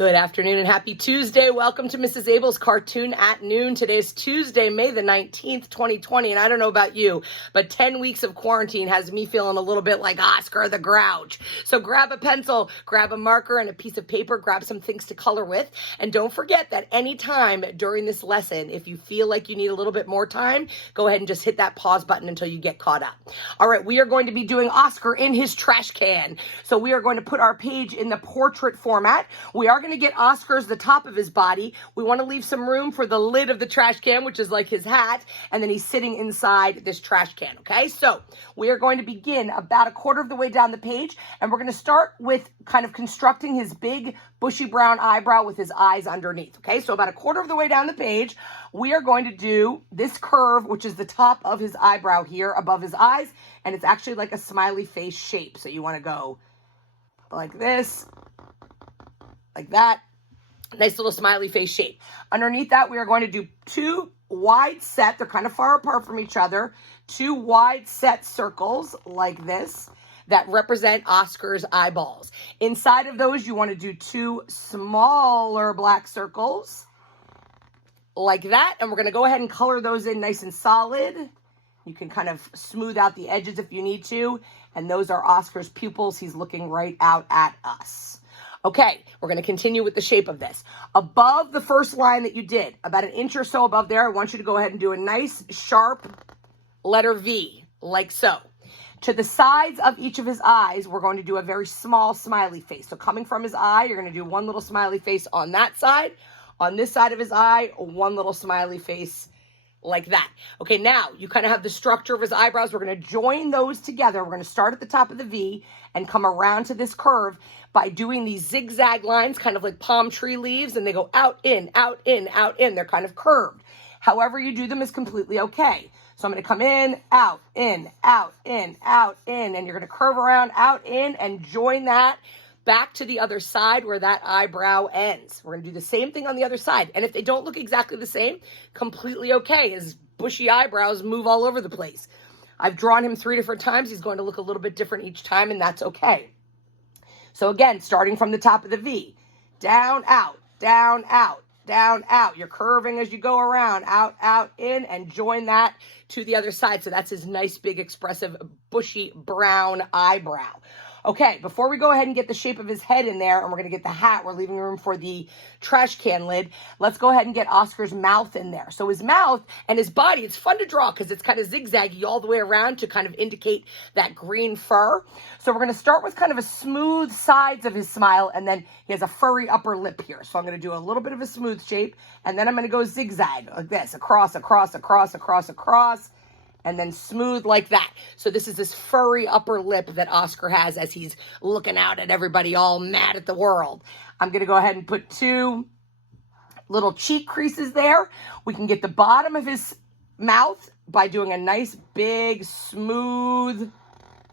Good afternoon and happy Tuesday. Welcome to Mrs. Abell's Cartoon at Noon. Today's Tuesday, May the 19th, 2020. And I don't know about you, but 10 weeks of quarantine has me feeling a little bit like Oscar the Grouch. So grab a pencil, grab a marker and a piece of paper, grab some things to color with. And don't forget that anytime during this lesson, if you feel like you need a little bit more time, go ahead and just hit that pause button until you get caught up. All right, we are going to be doing Oscar in his trash can. So we are going to put our page in the portrait format. We are going to get Oscar's the top of his body. We want to leave some room for the lid of the trash can, which is like his hat, and then he's sitting inside this trash can, okay? So we are going to begin about a quarter of the way down the page, and we're going to start with kind of constructing his big bushy brown eyebrow with his eyes underneath, okay? So about a quarter of the way down the page, we are going to do this curve, which is the top of his eyebrow here above his eyes, and it's actually like a smiley face shape. So you want to go like this, like that. Nice little smiley face shape. Underneath that, we are going to do two wide set. They're kind of far apart from each other. Two wide set circles like this that represent Oscar's eyeballs. Inside of those, you want to do two smaller black circles like that. And we're going to go ahead and color those in nice and solid. You can kind of smooth out the edges if you need to. And those are Oscar's pupils. He's looking right out at us. Okay, we're going to continue with the shape of this. Above the first line that you did, about an inch or so above there, I want you to go ahead and do a nice sharp letter V, like so. To the sides of each of his eyes, we're going to do a very small smiley face. So coming from his eye, you're going to do one little smiley face on that side. On this side of his eye, one little smiley face like that. Okay, now you kind of have the structure of his eyebrows. We're going to join those together. We're going to start at the top of the V and come around to this curve by doing these zigzag lines, kind of like palm tree leaves, and they go out, in, out, in, out, in. They're kind of curved. However you do them is completely okay. So I'm going to come in, out, in, out, in, out, in, and you're going to curve around, out, in, and join that back to the other side where that eyebrow ends. We're going to do the same thing on the other side. And if they don't look exactly the same, completely okay. His bushy eyebrows move all over the place. I've drawn him 3 different times. He's going to look a little bit different each time, and that's okay. So again, starting from the top of the V, down, out, down, out, down, out. You're curving as you go around, out, out, in, and join that to the other side. So that's his nice, big, expressive, bushy brown eyebrow. Okay, before we go ahead and get the shape of his head in there, and we're going to get the hat, we're leaving room for the trash can lid. Let's go ahead and get Oscar's mouth in there. So his mouth and his body, it's fun to draw because it's kind of zigzaggy all the way around to kind of indicate that green fur. So we're going to start with kind of a smooth sides of his smile, and then he has a furry upper lip here. So I'm going to do a little bit of a smooth shape, and then I'm going to go zigzag like this, across, across, across, across, across, and then smooth like that. So this is this furry upper lip that Oscar has as he's looking out at everybody all mad at the world. I'm going to go ahead and put 2 little cheek creases there. We can get the bottom of his mouth by doing a nice big smooth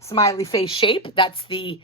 smiley face shape. That's the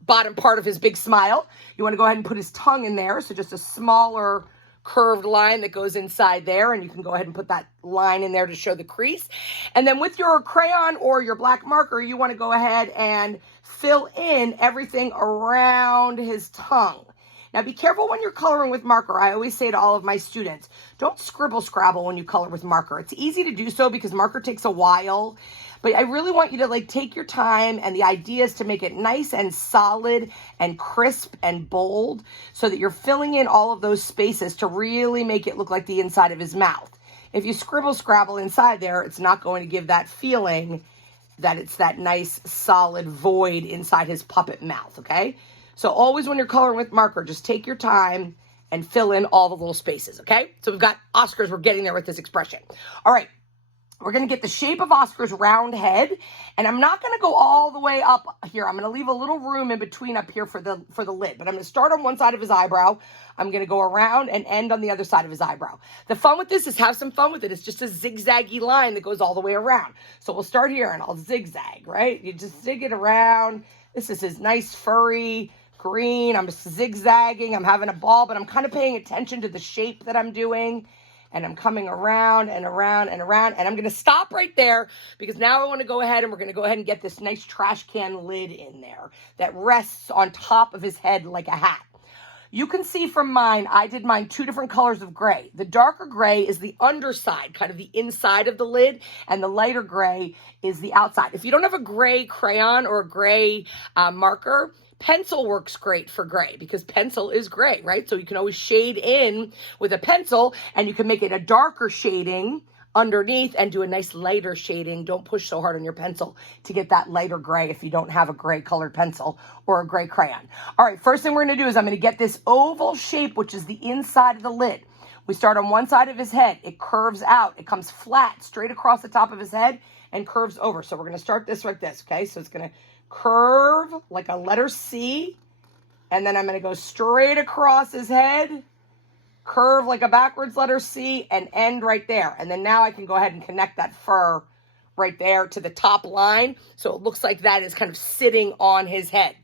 bottom part of his big smile. You want to go ahead and put his tongue in there. So just a smaller curved line that goes inside there, and you can go ahead and put that line in there to show the crease. And then with your crayon or your black marker, you want to go ahead and fill in everything around his tongue. Now be careful when you're coloring with marker. I always say to all of my students, don't scribble scrabble when you color with marker. It's easy to do so because marker takes a while. But I really want you to take your time, and the idea is to make it nice and solid and crisp and bold so that you're filling in all of those spaces to really make it look like the inside of his mouth. If you scribble scrabble inside there, it's not going to give that feeling that it's that nice solid void inside his puppet mouth, okay? So always when you're coloring with marker, just take your time and fill in all the little spaces, okay? So we've got Oscar's, we're getting there with this expression. All right. We're going to get the shape of Oscar's round head, and I'm not going to go all the way up here. I'm going to leave a little room in between up here for the lid, but I'm going to start on one side of his eyebrow. I'm going to go around and end on the other side of his eyebrow. The fun with this is have some fun with it. It's just a zigzaggy line that goes all the way around. So we'll start here, and I'll zigzag, right? You just zig it around. This is his nice furry green. I'm just zigzagging. I'm having a ball, but I'm kind of paying attention to the shape that I'm doing. And I'm coming around and around and around. And I'm going to stop right there because now I want to go ahead and we're going to go ahead and get this nice trash can lid in there that rests on top of his head like a hat. You can see from mine, I did mine 2 different colors of gray. The darker gray is the underside, kind of the inside of the lid, and the lighter gray is the outside. If you don't have a gray crayon or a gray marker, pencil works great for gray because pencil is gray, right? So you can always shade in with a pencil, and you can make it a darker shading underneath and do a nice lighter shading. Don't push so hard on your pencil to get that lighter gray if you don't have a gray colored pencil or a gray crayon. All right, first thing we're going to do is I'm going to get this oval shape, which is the inside of the lid. We start on one side of his head. It curves out. It comes flat straight across the top of his head and curves over. So we're going to start this like this, okay? So it's going to curve like a letter C, and then I'm going to go straight across his head, curve like a backwards letter C, and end right there. And then now I can go ahead and connect that fur right there to the top line, so it looks like that is kind of sitting on his head.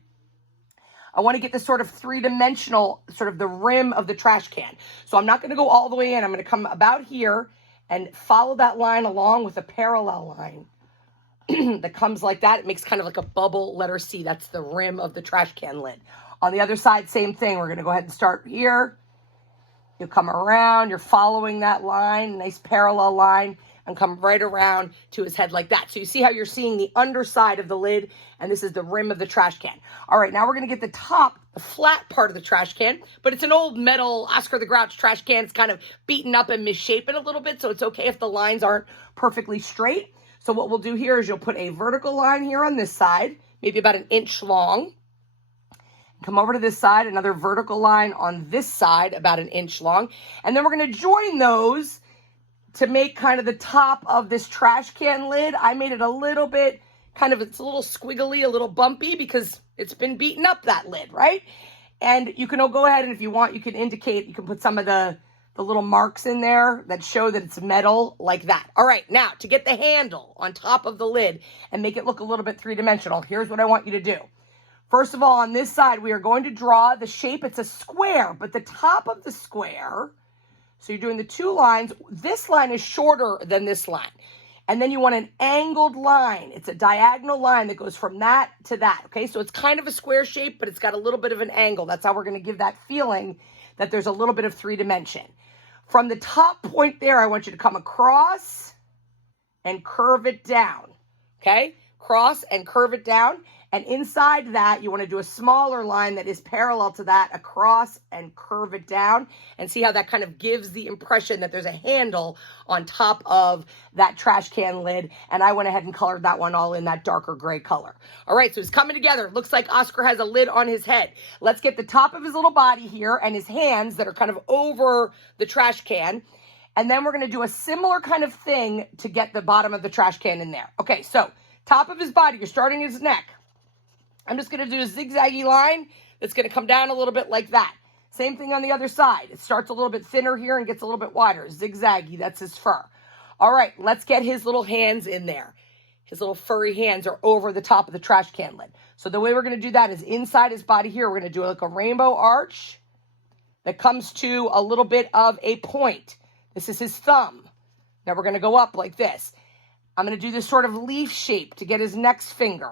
I want to get this sort of three-dimensional, sort of the rim of the trash can. So I'm not going to go all the way in. I'm going to come about here and follow that line along with a parallel line that comes like that. It makes kind of like a bubble letter C. That's the rim of the trash can lid. On the other side, same thing. We're going to go ahead and start here. You'll come around, you're following that line, nice parallel line, and come right around to his head like that. So you see how you're seeing the underside of the lid, and this is the rim of the trash can. All right, now we're going to get the top, the flat part of the trash can, but it's an old metal Oscar the Grouch trash can. It's kind of beaten up and misshapen a little bit, so it's okay if the lines aren't perfectly straight. So what we'll do here is you'll put a vertical line here on this side, maybe about 1 inch long. Come over to this side, another vertical line on this side, about 1 inch long. And then we're going to join those to make kind of the top of this trash can lid. I made it a little bit, it's a little squiggly, a little bumpy because it's been beaten up, that lid, right? And you can go ahead, and if you want, you can indicate, you can put some of the little marks in there that show that it's metal like that. All right, now to get the handle on top of the lid and make it look a little bit three-dimensional, here's what I want you to do. First of all, on this side, we are going to draw the shape. It's a square, but the top of the square, so you're doing the 2 lines. This line is shorter than this line. And then you want an angled line. It's a diagonal line that goes from that to that, okay? So it's kind of a square shape, but it's got a little bit of an angle. That's how we're going to give that feeling that there's a little bit of 3-dimension. From the top point there, I want you to come across and curve it down, okay? Cross and curve it down. And inside that, you want to do a smaller line that is parallel to that, across and curve it down. And see how that kind of gives the impression that there's a handle on top of that trash can lid. And I went ahead and colored that one all in that darker gray color. All right, so it's coming together. Looks like Oscar has a lid on his head. Let's get the top of his little body here and his hands that are kind of over the trash can. And then we're going to do a similar kind of thing to get the bottom of the trash can in there. Okay, so top of his body, you're starting his neck. I'm just going to do a zigzaggy line that's going to come down a little bit like that. Same thing on the other side. It starts a little bit thinner here and gets a little bit wider. Zigzaggy, that's his fur. All right, let's get his little hands in there. His little furry hands are over the top of the trash can lid. So the way we're going to do that is inside his body here, we're going to do like a rainbow arch that comes to a little bit of a point. This is his thumb. Now we're going to go up like this. I'm going to do this sort of leaf shape to get his next finger.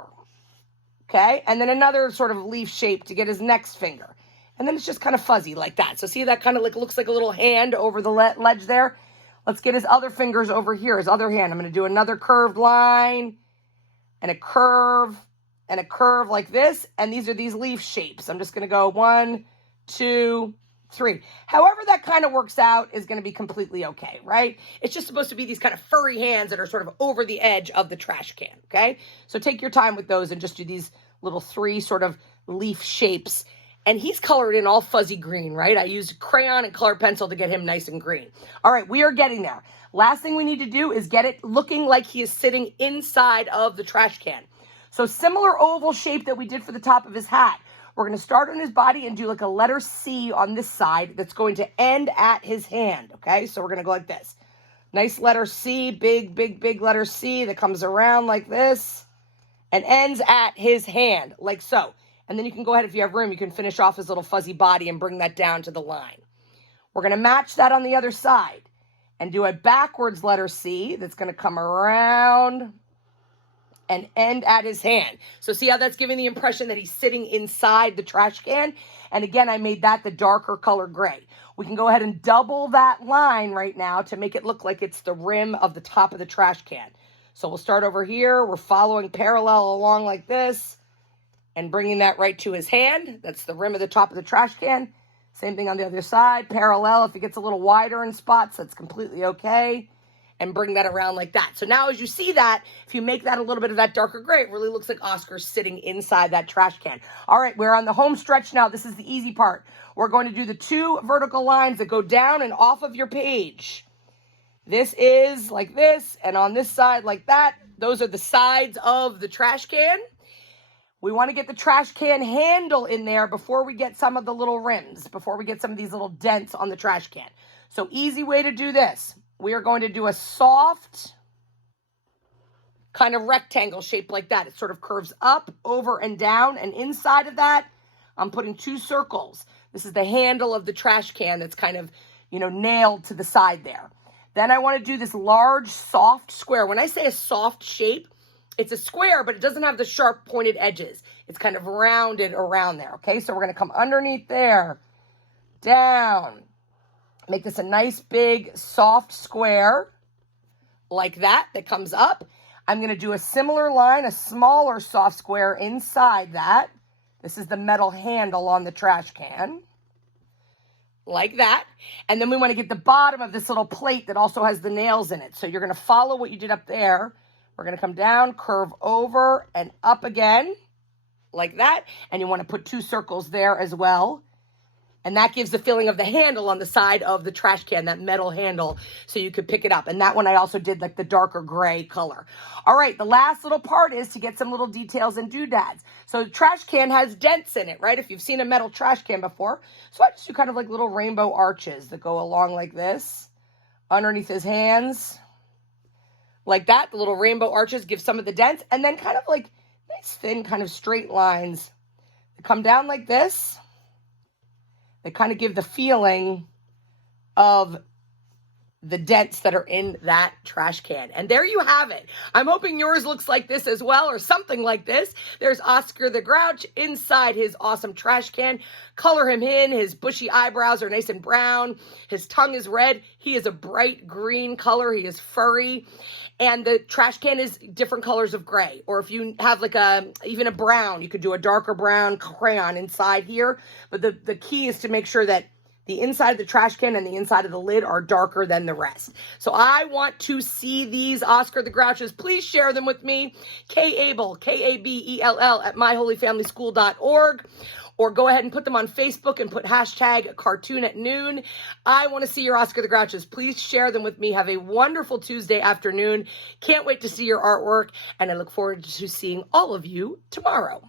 Okay, and then another sort of leaf shape to get his next finger. And then it's just kind of fuzzy like that. So see that kind of looks like a little hand over the ledge there? Let's get his other fingers over here, his other hand. I'm going to do another curved line and a curve like this. And these are these leaf shapes. I'm just going to go 1, 2, 3. However that kind of works out is going to be completely okay, right? It's just supposed to be these kind of furry hands that are sort of over the edge of the trash can, okay? So take your time with those and just do these little 3 sort of leaf shapes. And he's colored in all fuzzy green, right? I used crayon and colored pencil to get him nice and green. All right, we are getting there. Last thing we need to do is get it looking like he is sitting inside of the trash can. So similar oval shape that we did for the top of his hat. We're going to start on his body and do like a letter C on this side that's going to end at his hand, okay? So we're going to go like this. Nice letter C, big, big, big letter C that comes around like this and ends at his hand, like so. And then you can go ahead, if you have room, you can finish off his little fuzzy body and bring that down to the line. We're going to match that on the other side and do a backwards letter C that's going to come around and end at his hand. So see how that's giving the impression that he's sitting inside the trash can? And again, I made that the darker color gray. We can go ahead and double that line right now to make it look like it's the rim of the top of the trash can. So we'll start over here. We're following parallel along like this and bringing that right to his hand. That's the rim of the top of the trash can. Same thing on the other side, parallel. If it gets a little wider in spots, that's completely okay. And bring that around like that. So now as you see that, if you make that a little bit of that darker gray, it really looks like Oscar's sitting inside that trash can. All right, we're on the home stretch now. This is the easy part. We're going to do the 2 vertical lines that go down and off of your page. This is like this, and on this side like that. Those are the sides of the trash can. We want to get the trash can handle in there before we get some of the little rims, before we get some of these little dents on the trash can. So easy way to do this. We are going to do a soft kind of rectangle shape like that. It sort of curves up, over, and down. And inside of that, I'm putting 2 circles. This is the handle of the trash can that's kind of, nailed to the side there. Then I want to do this large, soft square. When I say a soft shape, it's a square, but it doesn't have the sharp pointed edges. It's kind of rounded around there, okay? So we're going to come underneath there, down. Make this a nice, big, soft square like that comes up. I'm going to do a similar line, a smaller soft square inside that. This is the metal handle on the trash can. Like that. And then we want to get the bottom of this little plate that also has the nails in it. So you're going to follow what you did up there. We're going to come down, curve over, and up again, like that. And you want to put 2 circles there as well. And that gives the feeling of the handle on the side of the trash can, that metal handle, so you could pick it up. And that one I also did like the darker gray color. All right, the last little part is to get some little details and doodads. So the trash can has dents in it, right? If you've seen a metal trash can before. So I just do kind of like little rainbow arches that go along like this, underneath his hands. Like that, the little rainbow arches give some of the dents. And then kind of like nice thin kind of straight lines that come down like this. They kind of give the feeling of the dents that are in that trash can. And there you have it. I'm hoping yours looks like this as well, or something like this. There's Oscar the Grouch inside his awesome trash can. Color him in. His bushy eyebrows are nice and brown. His tongue is red. He is a bright green color. He is furry. And the trash can is different colors of gray. Or if you have like even a brown, you could do a darker brown crayon inside here. But the key is to make sure that the inside of the trash can and the inside of the lid are darker than the rest. So I want to see these Oscar the Grouches. Please share them with me. Abell, Kabell at myholyfamilyschool.org. Or go ahead and put them on Facebook and put hashtag cartoon at noon. I want to see your Oscar the Grouches. Please share them with me. Have a wonderful Tuesday afternoon. Can't wait to see your artwork. And I look forward to seeing all of you tomorrow.